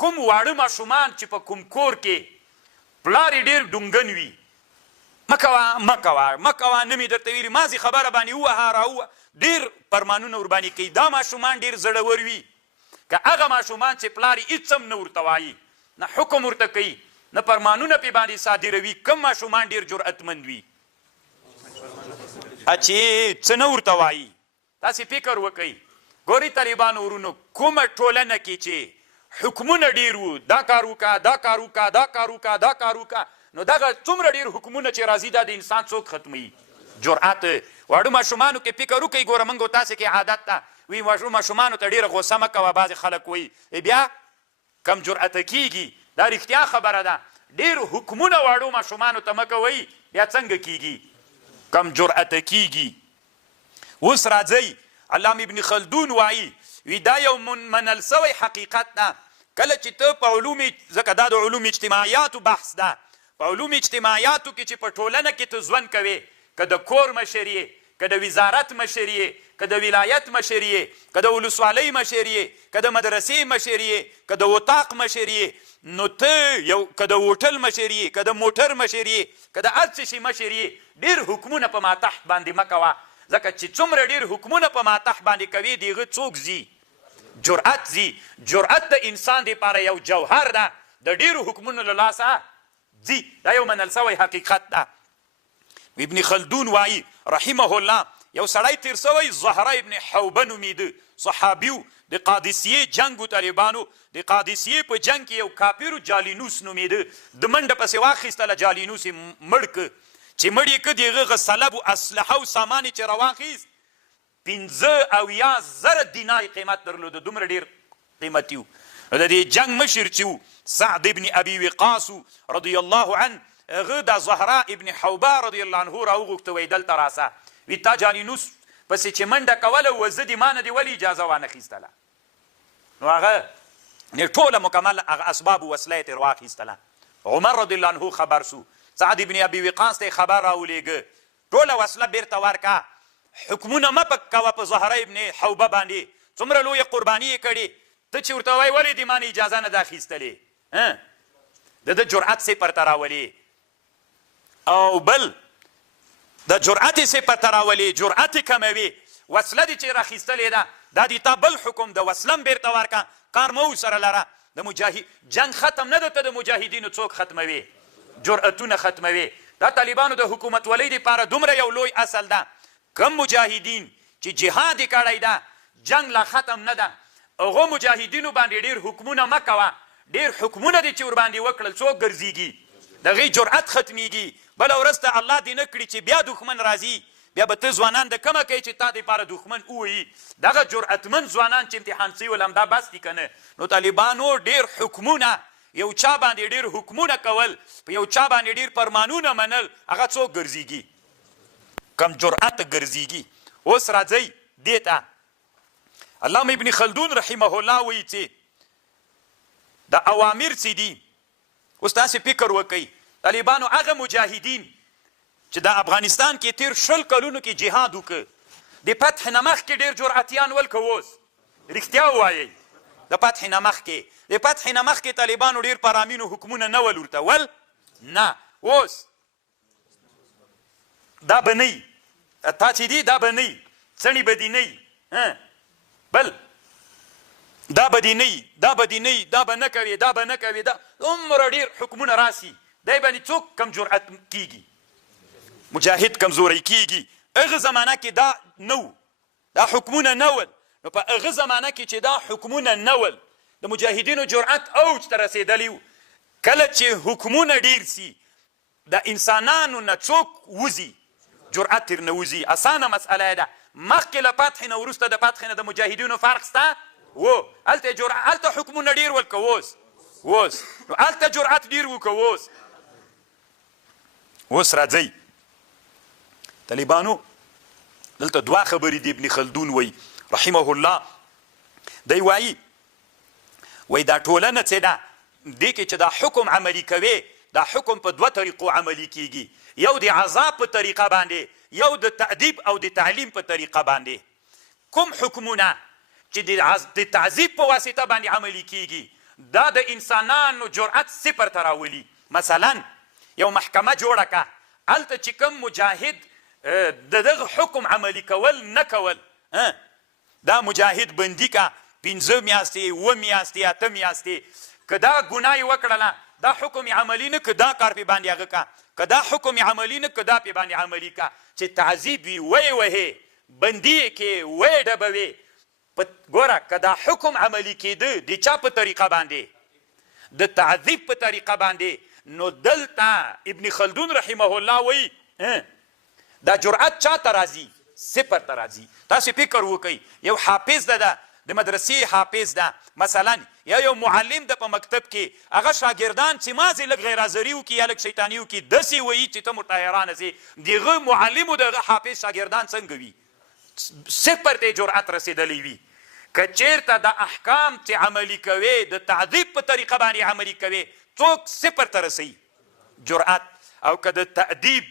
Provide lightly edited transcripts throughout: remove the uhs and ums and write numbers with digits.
کوم واړه ماشومان چې په کوم کور کې پلار یې ډېر ډونګن وي مه کوه نه مې درته ویلي مازې خبره باندې ووهه راووه ډېر فرمانونه ورباندې کوي دا ماشومان ډېر زړور وي که هغه ماشومان چې پلار یې هېڅ هم نه ورته وایي نه حکم ورته کوي نه فرمانونه پې باندې صادروي کوم ماشومان ډېر جرأتمند وي چې څه نه ورته وایي تاسې فکر وکئ ګورئ طالبانو ورونو کومه ټولنه کې چې حکمونه ډېر وو دا کار وکړه دا کار وکړه دا کار وکړه دا کار وکړه نو دغه څومره ډېر حکمونه چې راځي دا د انسان څوک ختموي جرأت واړو ماشومانو کې فکر وکئ ګوره موږ او تاسې کې عادت ده وی واړو ماشومانو ته ډېره غوسه مه کوه بعضې خلک وایي بیا کم جرأته کیږي دا رښتیا خبره ده ډېر حکمونه واړو ماشومانو ته مه کوئ بیا څنګه کیږي کم جرأته کیږي اوس راځئ علامه ابن خلدون وایي وی دا یو منل سوی حقیقت ده کله چې ته په علوم ځکه دا د علوم اجتماعیاتو بحث ده په علوم اجتماعیاتو کې چې په ټولنه کې ته ژوند کوې که د کور مشر یې که د وزارت مشر یې که د ولایت مشر یې که د ولسوالۍ مشر یې که د مدرسې مشر یې که د اطاق مشر یې نو ته یو که د هوټل مشر یې که د موټر مشر یې که د هر څه شي مشر یې ډېر حکمونه په ماتحت باندې مه کوه ځکه چې څومره ډېر حکمونه په ماتحت باندې کوي د هغه څوک ځي جرأت ځي جرأت د انسان دپاره یو جوهر ده د ډېرو حکمونو له لاسه ځي دا یو منل سوی حقیقت ده ابن خلدون وایي رحمه الله یو سړی تیر سوی زهره ابن حوبه نومیده صحابي د قادسیې جنګ و طالبانو د قادسیې په جنګ کې یو کافر جالینوس نومیده د منډه پسې واخیستله جالینوس یې مړ که چې مړ یې که د هغه غصلب و اسلحه او سامان یې چې راواخیست 15,000 دینار قیمت درلوده دومره ډېر قیمتي و نو د دې جنګ مشر چې و سعد ابن ابي وقاص رضی الله عنه هغه د زهرا ابن حوبه رضی الله عنه راوغوښته وی دلته راسه وی تا جالینوس پسې چې منډه کوله و زه دې ما نه دې ولې اجازه وانخیستله نو هغه ټوله مکمل هغه اسباب وسله یې ترې واخیستله عمر رضی الله عنه خبر سو سعد ابن ابي وقاص ته خبر راولېږه ټوله وسله بیرته ورکه حکمونه مه کوه په زهره ابن حوبه باندې څومره لویه قرباني یې کړې ته چې ورته وایي ولې دې ما نه اجازه نه ده اخیستلې د ده جرأت صفر ته راولې او بل د جرأت صفر ته راولې جرأت کموي وسله دې چې راخیستلې ده دا دې تا بل حکم د وسله هم بیرته ورکه کار مه ورسره لره د جنګ ختم نه ده ته د مجاهدینو څوک ختموي جرأتونه ختموي دا طالبانو د حکومتولۍ دپاره دومره یو لوی اصل ده کم مجاهدین چې جهاد یې کړی ده جنګ لا ختم نه ده هغو مجاهدینو باندې ډېر حکمونه مه کوه ډېر حکمونه دي چې ورباندې وکړل څوک ګرځېږي د هغې جرأت ختمیږي بله ورځ ته الله دې نه کړي چې بیا دښمن راځي بیا به ته ځوانان د کمه کوي چې تا دپاره دښمن ووایي دغه جرأتمند ځوانان چې امتحان شوي ول همدا بس دي که نه نو طالبانو ډېر حکمونه یو چا باندې ډېر حکمونه کول په یو چا باندې ډېر فرمانونه منل هغه څوک ګرځېږي کم جرأت ګرځېږي اوس راځئ دې ته علامه ابن خلدون رحمه الله وایي چې د اوامر چې دي اوس تاسې فکر وکئ طالبانو هغه مجاهدین چې د افغانستان کې تیر 20 کلونو کې جهاد وکړ د فتح نه مخکې ډېر جرأتیان ول که اوس رښتیا ووایئ د فتح نه مخکې د فتح نه مخکې طالبانو ډېر پرامینو حکمونه نه ول ورته ول نه اوس دا به نه تا چې دي دا به نه څڼې به دي نه بل دا به دې نه دا به دې نه دا به نه کوې دا به نه کوې دا عمره ډېر حکمونه راسي دی باندې څوک کم جرأت کیږي مجاهد کمزوری کیږي هغه زمانه کې دا نه و دا حکمونه نه ول نو په هغه زمانه کې چې دا حکمونه نه ول د مجاهدینو جرأت اوج ته رسېدلی و کله چې حکمونه ډېر سي د انسانانو نه څوک وځي جرأت ترنه وځي اسانه مسئله ده مخکې له فتح نه وروسته د فتح نه د مجاهدینو فرق شته و هلته حکمونه ډېر ول که اوس نو هلته جرأت ډېر و که اوس راځئ طالبانو دلته دوه خبرې د ابن خلدون وایي رحمه الله دی وایي دا ټولنه څه ده دې کې چې دا حکم عملي کوي دا حکم په 2 طریقو عملي کیږي یو د عذاب په طریقه باندې یو د تأدیب او د تعلیم په طریقه باندې کوم حکمونه چې د تعذیب په واسطه باندې عملي کیږي دا د انسانانو جرأت صفر ته راولي. مثلا یو محکمه جوړه که، هلته چې کوم مجاهد د دغه حکم عملي کول نه کول، دا مجاهد بندي که 5 میاشتې 7 میاشتې 8 میاشتې، که دا ګناه یې وکړله دا حکم یې عملي نه که، دا کار پې باندې هغه که، که دا حکم یې عملي نه که دا پې باندې عملي که، چې تعذیب وي ویې وهې، بندي یې کې ویې ډبوې. ګوره که دا حکم عملي کېده د چا په طریقه باندې؟ د تعذیب په طریقه باندې. نو دلته ابن خلدون رحمه الله وایي دا جرأت چا ته راځي؟ صفر ته راځي. تاسې فکر وکئ، یو حافظ ده د مدرسې حافظ ده، مثلا یا یو معلم ده په مکتب کې، هغه شاګردان چې مازې لږ غیرحاضري وکړي یا لږ شیطاني وکړي، داسې وایي چې ته ورته حیرانه سې دغه معلم او دغه حافظ شاګردان څنګه وي؟ صفر ته جرأت رسېدلی وي. که چېرته د احکام چې عملي کوې د تعذیب په طریقه باندې عملي کوې، څوک صفر ته رسوي جرأت. او که د تأدیب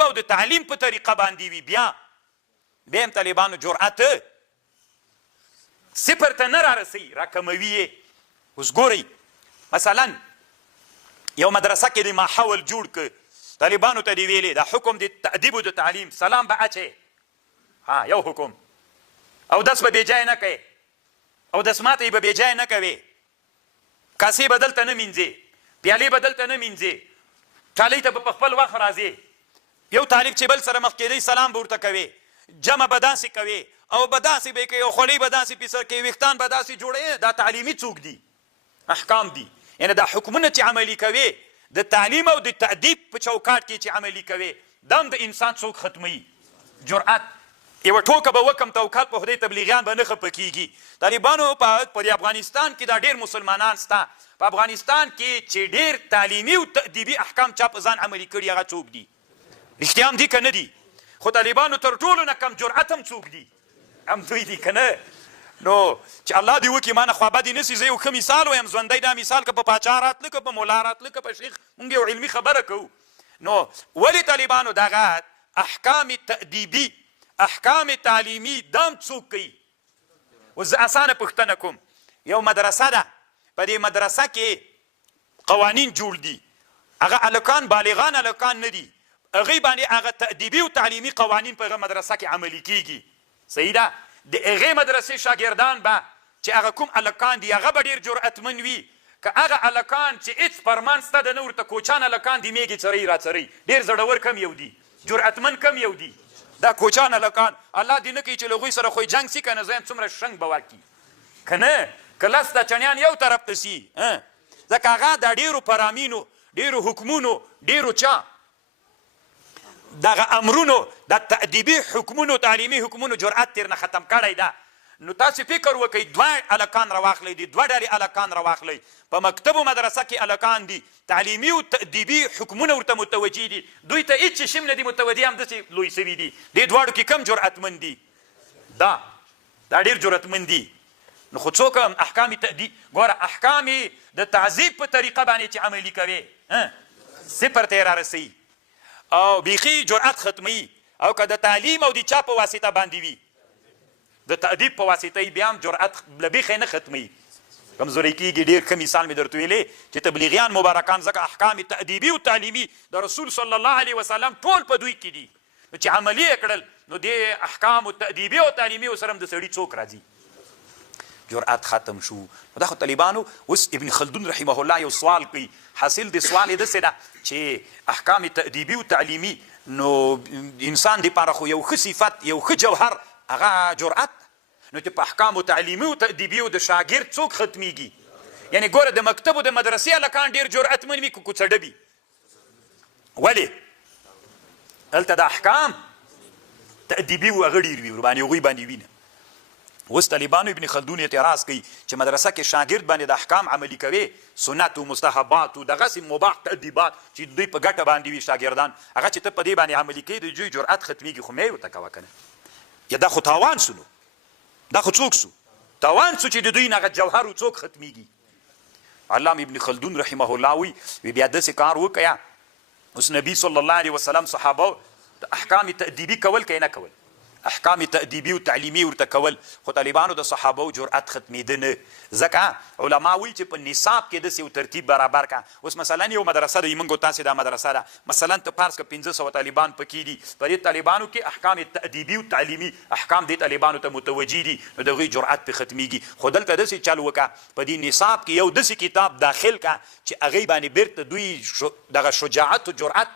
او د تعلیم په طریقه باندې وي، بیا هم طالبانو جرأت صفر ته نه رارسوي، راکموي یې. اوس ګورئ، مثلا یو مدرسه کې د ماحول جوړ که، طالبانو ته دې ویلې دا حکم د تأدیب او د تعلیم، سلام به اچې، یو حکم، اودس به بېجای نه کوې، اودس ماته یې به بېجای نه کوې، کاسې به دلته نه مینځې، پیالې به دلته نه مینځې، ټالۍ ته به په خپل وخت راځې، یو طالب چې بل سره مخ کېدی سلام به ورته کوې، جمع به داسې کوې او به داسې به یې کوې، او خولۍ به داسې په سر کوې، ویښتان به داسې جوړوې. دا تعلیمي څوک دي؟ احکام دي. یعنې دا حکمونه چې عملي کوې د تعلیم او د تأدیب په چوکاټ کې چې عملي کوې، دا هم د انسان څوک ختموي؟ جرأت. یوه ټوکه به وکم، توکل په خدای تبلیغیان به نه خفه کېږي. طالبانو په افغانستان کې دا ډېر مسلمانان سته، په افغانستان کې چې ډېر تعلیمي او تأدیبي احکام چا په ځان عملي کړي هغه څوک دي؟ رښتیا هم دي که نه دي؟ خو طالبانو تر ټولو نه کم جرأت هم څوک دي؟ هم دوی دي که نه؟ نو چې الله دې وکړي ما نه خوابدي نه سي. زه یو ښه مثال وایم، ژوندی دا مثال که په پاچا راتله که په ملا راتله که په شیخ، مونږ یو علمي خبره کوو. نو ولې طالبانو دغه احکام تأدیبي احکام تعلیمي دا هم څوک کوي؟ اوس زه اسانه پوښتنه کوم، یو مدرسه ده، په دې مدرسه کې قوانین جوړ دي، هغه هلکان بالغان هلکان نه دي، هغوی باندې هغه تأدیبي او تعلیمي قوانین په هغه مدرسه کې عملي کېږي. صحیح ده؟ د هغې مدرسې شاګردان به چې هغه کوم هلکان دي هغه به ډېر جرأتمن وي، که هغه هلکان چې هېڅ فرمان شته د نه ورته کوچان هلکان دي، میږي څرۍ را څرۍ، ډېر زړور کم یو دي، جرأتمن کم یو دي. دا کوچان هلکان الله دې نه کوي چې له هغوی سره خو یې جنګ سي، که نه زه یم څومره شنګ به ورکړي، که نه که لس د چڼیان یو طرف ته سي، ځکه هغه د ډېرو پرامینو، ډېرو حکمونو، ډېرو چا دغه امرونو، د تأدیبي حکمونو، تعلیمي حکمونو جرأت تېر نه ختم کړی ده. نو تاسې فکر وکئ، دوه هلکان راواخلئ، د دوه ډلې هلکان راواخلئ، په مکتب و مدرسه کې هلکان دي، تعلیمي او تأدیبي حکمونه ورته متوجه دي، دوی ته هېڅ شي نه دي متوجه، همداسې لوی سوي دي. دې دواړو کې کم جرأتمند دي؟ دا ډېر جرأتمند دي. نو خو څوک هم احکام تأدیب، ګوره احکام د تعذیب په طریقه باندې چې عملي کوې، صفر ته یې رارسوي او بیخي جرأت ختموي. او که د تعلیم او د چا په واسطه باندې وي، د تأدیب په واسطه یې بیا هم جرأت له بیخې نه ختموي، کمزوری کېږي. ډېر ښه مثال مې درته ویلې چې تبلیغیان مبارکان ځکه احکام تأدیبي او تعلیمي د رسول صلی الله علیه وسلم ټول په دوی کې دي، نو چې عملي یې کړل، نو دې احکامو تأدیبي او تعلیمي سره هم د سړي څوک راځي؟ جرأت ختم شو. دا خو طالبانو اوس ابن خلدون رحمه الله یو سوال کوي، حاصل د سوال یې داسې ده چې احکام تأدیبي او تعلیمي، نو انسان دپاره خو یو ښه صفت، یو ښه جوهر هغه جرأت، نو چې په احکامو تعلیمي او تأدیبي او د شاګرد څوک ختمیږي؟ یعنې ګوره د مکتب او د مدرسې هلکان ډېر جرأتمن وي که کوڅه ډبي؟ ولې؟ هلته د احکام تأدیبي و هغه ډېر وي، ورباندې هغوی باندې وینه. اوس طالبانو ابن خلدون اعتراض کوي چې مدرسه کې شاګرد باندې د احکام عملي کوي، سنت و مستحبات و دغسې مباح تأدیبات چې دوی په ګټه باندې وي شاګردان، هغه چې ته په دې باندې عملي کوي د دوی جرأت ختمیږي. خو مې ورته کوه که نه، یا دا خو تاوان سو، نو دا خو څوک سو؟ تاوان سو چې د دوی نه هغه جوهر و څوک ختمیږي. علامه ابن خلدون رحمه الله وی بیا داسې کار وکړه، اوس نبي صلی الله علیه وسلم صحابه د احکام تأدیبي کول که نه کول؟ احکام تأدیبي او تعلیمي ورته کول، خو طالبانو د صحابو جرأت ختمېده نه. ځکه علما وایي چې په نصاب کې داسې یو ترتیب برابر کا. اوس مثلا یو مدرسه ده، موږ تاسې دا مدرسه ده، مثلا ته فرض کړه 500 طالبان پکې دي، په دې طالبانو کې احکام تأدیبي او تعلیمي احکام دې طالبانو ته متوجه دي، نو د هغوی جرأت پرې ختمیږي. خو دلته داسې چل وکړه په دې نصاب کې یو داسې کتاب داخل کا چې هغې باندې بیرته دوی دغه شجاعت او جرأت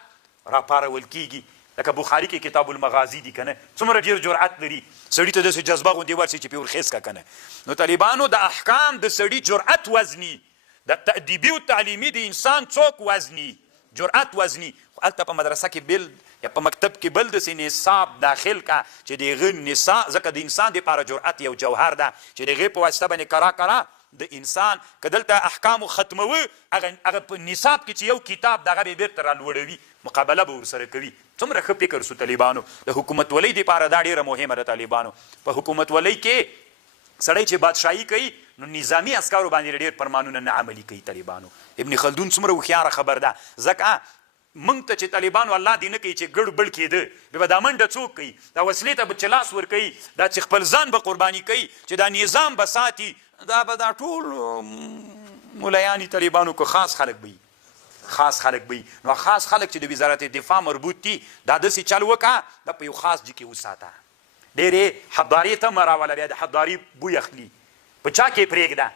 راپارول کېږي. لکه بخاري کې کتاب المغازي دي که نه، څومره ډېر جرأت لري، سړي ته داسې جذبه غوندې ورسي چې پرې ورخیز که نه. نو طالبانو د احکام د سړي جرأت وزني، د تأدیبي او تعلیمي د انسان څوک وزني، جرأت وزني. خو هلته په مدرسه کې بل یا په مکتب کې بل داسې نصاب داخل کا چې د هغه نصاب، ځکه د انسان دپاره جرأت یو جوهر ده چې د هغې په واسطه باندې کرا د انسان که دلته احکامو ختموه، هغه په نصاب کې چې یو کتاب دغه به بیرته رالوړوي، مقابله به ورسره کوي. څومره ښه فکر سو طالبانو. د حکومتولۍ دپاره دا ډېره مهمه ده. طالبانو په حکومتولۍ کې سړی چې بادشاهي کوي نو نظامي عسکرو باندې ډېر فرمانونه نه عملي کوي. طالبانو ابن خلدون څومره هوښیاره خبر ده، ځکه موږ ته چې طالبانو الله دې نه کوي چې ګډ بړ کېده، بیا به دا منډه څوک کوي؟ دا وسلې ته به چې لاس ورکوي، دا چې خپل ځان به قرباني کوي چې دا نظام به ساتي، دا به دا ټول ملایانې طالبانو که خاص خلک به وي، خاص خلک به وي. نو خاص خلک چې د وزارت دفاع مربوط دي، دا داسې چل وکړه دا په یو خاص ځای کې وساته، ډېرې حدارې ته مه راوله، بیا د حداري بوی اخلي، په چا کې پرېږده.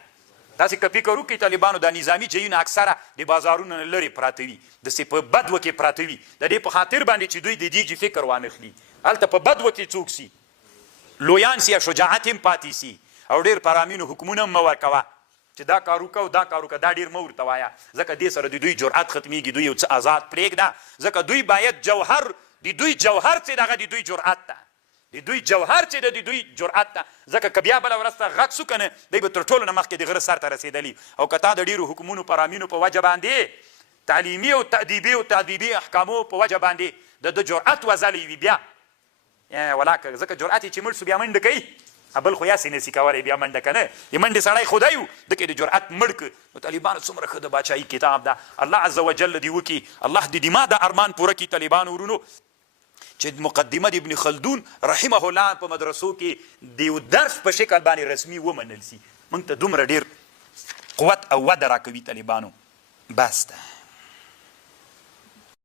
تاسې که فکر وکړئ طالبانو دا نظامي ځایونه اکثره د بازارونو نه لرې پراته وي، داسې په بدوه کې پراته وي، د دې په خاطر باندې چې دوی د دې فکر وانخلي. هلته په بدوه کې څوک سي، لویان سي، شجاعت هم پاتې سي، او ډېر پرامینو حکمونه هم مه ورکوه چې دا کار وکړه او دا کار وکړه، دا ډېر مه ورته وایه، ځکه دې سره د دوی جرأت ختمیږي. دوی یو څه آزاد پرېږده، ځکه دوی باید جوهر، د دوی جوهر چې دغه د دوی جرأت ده، د دوی جوهر چې د دوی جرأت ده. ځکه که بیا بله ورځ ته غږ سو که نه، دی به تر ټولو نه مخکې د غره سر ته رسېدلي. او که تا د ډېرو حکمونو پرامینو په وجه باندې، تعلیمي او تأدیبي او تأدیبي احکامو په وجه باندې د جرأت وځلی وي، بیا ولاکه ځکه جرأت یې چې مړ سو بیا منډه کوي، بل خو یاسې نسي کولی بیا منډه که نه، د منډې سړی خدای و، دکې د جرأت مړ که. نو طالبانو څومره ښه د باچایي کتاب ده. الله عز وجل دې وکړي، الله دې ما د ارمان پوره کړي. طالبانو ورونو چې مقدمه د ابن خلدون رحمه الله په مدرسو کې د یو درس په شکل باندې رسمي ومنل سي، موږ ته دومره ډېر قوت او وده راکوي. طالبانو بس ده.